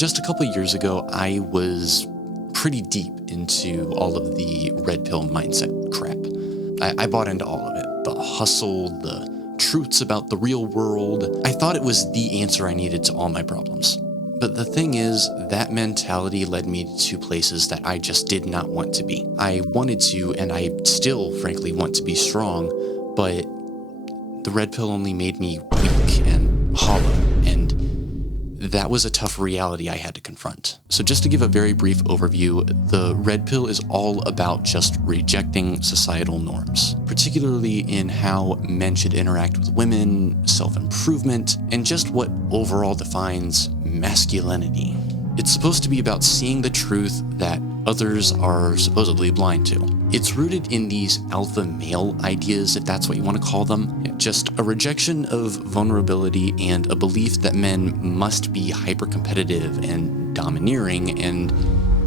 Just a couple years ago, I was pretty deep into all of the red pill mindset crap. I bought into all of it. The hustle, the truths about the real world. I thought it was the answer I needed to all my problems. But the thing is, that mentality led me to places that I just did not want to be. I wanted to, and I still, frankly, want to be strong, but the red pill only made me weak and hollow, and that was a tough reality I had to confront. So just to give a very brief overview, the red pill is all about just rejecting societal norms, particularly in how men should interact with women, self-improvement, and just what overall defines masculinity. It's supposed to be about seeing the truth that others are supposedly blind to. It's rooted in these alpha male ideas, if that's what you want to call them. Just a rejection of vulnerability and a belief that men must be hyper-competitive and domineering and,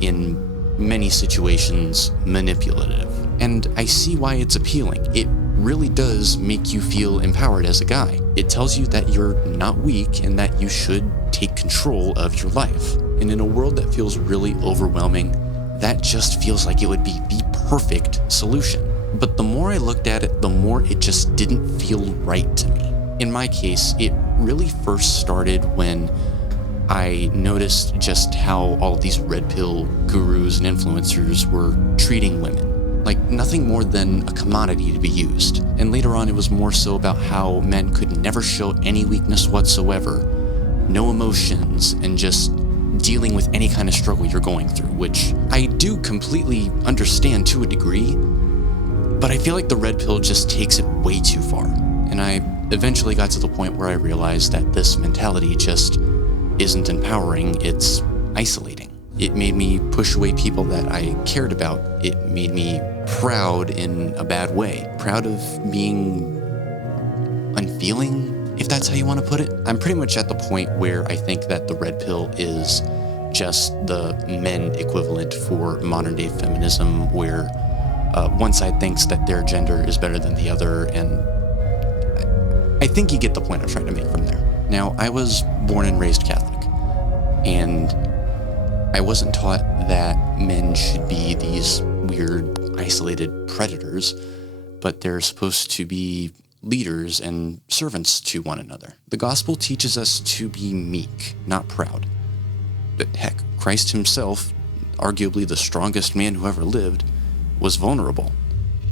in many situations, manipulative. And I see why it's appealing. It really does make you feel empowered as a guy. It tells you that you're not weak and that you should take control of your life. And in a world that feels really overwhelming, that just feels like it would be the perfect solution. But the more I looked at it, the more it just didn't feel right to me. In my case, it really first started when I noticed just how all of these red pill gurus and influencers were treating women like nothing more than a commodity to be used. And later on, it was more so about how men could never show any weakness whatsoever, no emotions, and just dealing with any kind of struggle you're going through, which I do completely understand to a degree, but I feel like the red pill just takes it way too far. And I eventually got to the point where I realized that this mentality just isn't empowering, it's isolating. It made me push away people that I cared about. It made me proud in a bad way. Proud of being unfeeling, if that's how you want to put it. I'm pretty much at the point where I think that the red pill is just the men equivalent for modern day feminism, where one side thinks that their gender is better than the other, and I think you get the point I'm trying to make from there. Now, I was born and raised Catholic, and I wasn't taught that men should be these weird, isolated predators, but they're supposed to be leaders and servants to one another. The gospel teaches us to be meek, not proud. But heck, Christ himself, arguably the strongest man who ever lived, was vulnerable.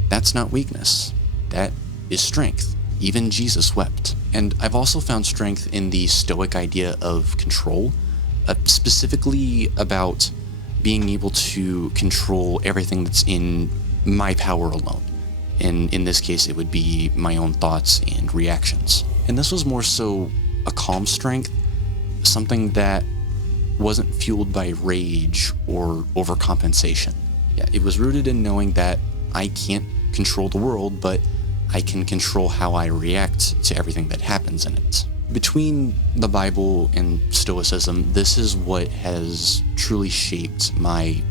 That's not weakness. That is strength. Even Jesus wept. And I've also found strength in the Stoic idea of control, specifically about being able to control everything that's in my power alone. And in this case, it would be my own thoughts and reactions. And this was more so a calm strength, something that wasn't fueled by rage or overcompensation. Yeah, it was rooted in knowing that I can't control the world, but I can control how I react to everything that happens in it. Between the Bible and Stoicism, this is what has truly shaped my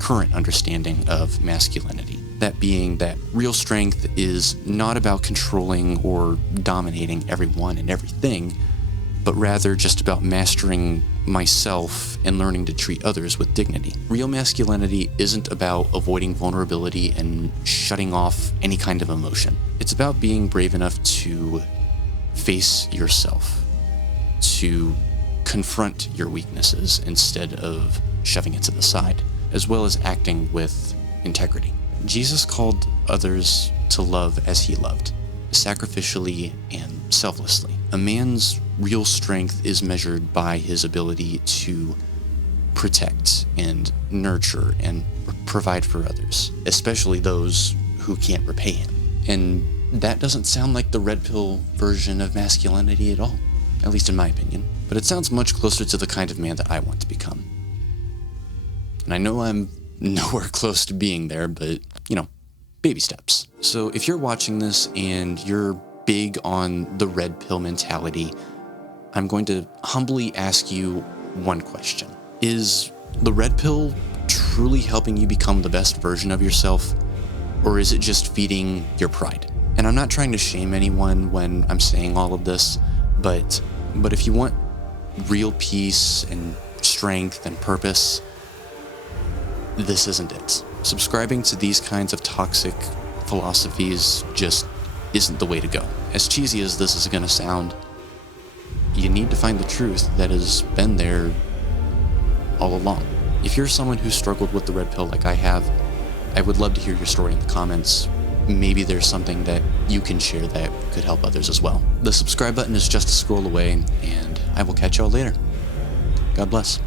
current understanding of masculinity. That being that real strength is not about controlling or dominating everyone and everything, but rather just about mastering myself and learning to treat others with dignity. Real masculinity isn't about avoiding vulnerability and shutting off any kind of emotion. It's about being brave enough to face yourself, to confront your weaknesses instead of shoving it to the side, as well as acting with integrity. Jesus called others to love as he loved, sacrificially and selflessly. A man's real strength is measured by his ability to protect and nurture and provide for others, especially those who can't repay him. And that doesn't sound like the red pill version of masculinity at all, at least in my opinion. But it sounds much closer to the kind of man that I want to become. And I know I'm nowhere close to being there, but, baby steps. So if you're watching this and you're big on the red pill mentality, I'm going to humbly ask you one question. Is the red pill truly helping you become the best version of yourself, or is it just feeding your pride? And I'm not trying to shame anyone when I'm saying all of this, but if you want real peace and strength and purpose, this isn't it. Subscribing to these kinds of toxic philosophies just isn't the way to go. As cheesy as this is going to sound, you need to find the truth that has been there all along. If you're someone who struggled with the red pill like I have, I would love to hear your story in the comments. Maybe there's something that you can share that could help others as well. The subscribe button is just a scroll away, and I will catch y'all later. God bless.